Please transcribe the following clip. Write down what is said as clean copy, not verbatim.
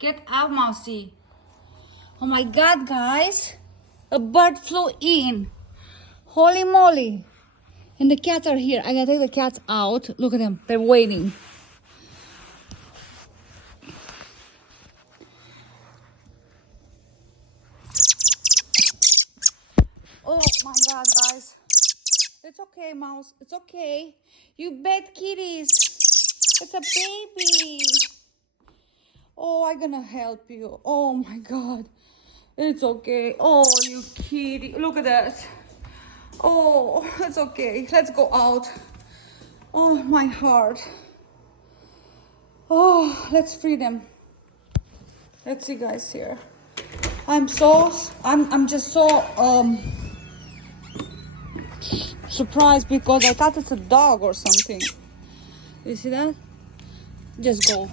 Get out, Mousy. Oh my God, guys. A bird flew in. Holy moly. And the cats are here. I gotta take the cats out. Look at them. They're waiting. Oh my God, guys. It's okay, Mouse. It's okay. You bad kitties. It's a baby. Oh, I'm gonna help you. Oh my God. It's okay. Oh, you kitty. Look at that. Oh, it's okay. Let's go out. Oh, my heart. Oh, let's free them. Let's see, guys, here. I'm just so surprised because I thought it's a dog or something. You see that? Just go.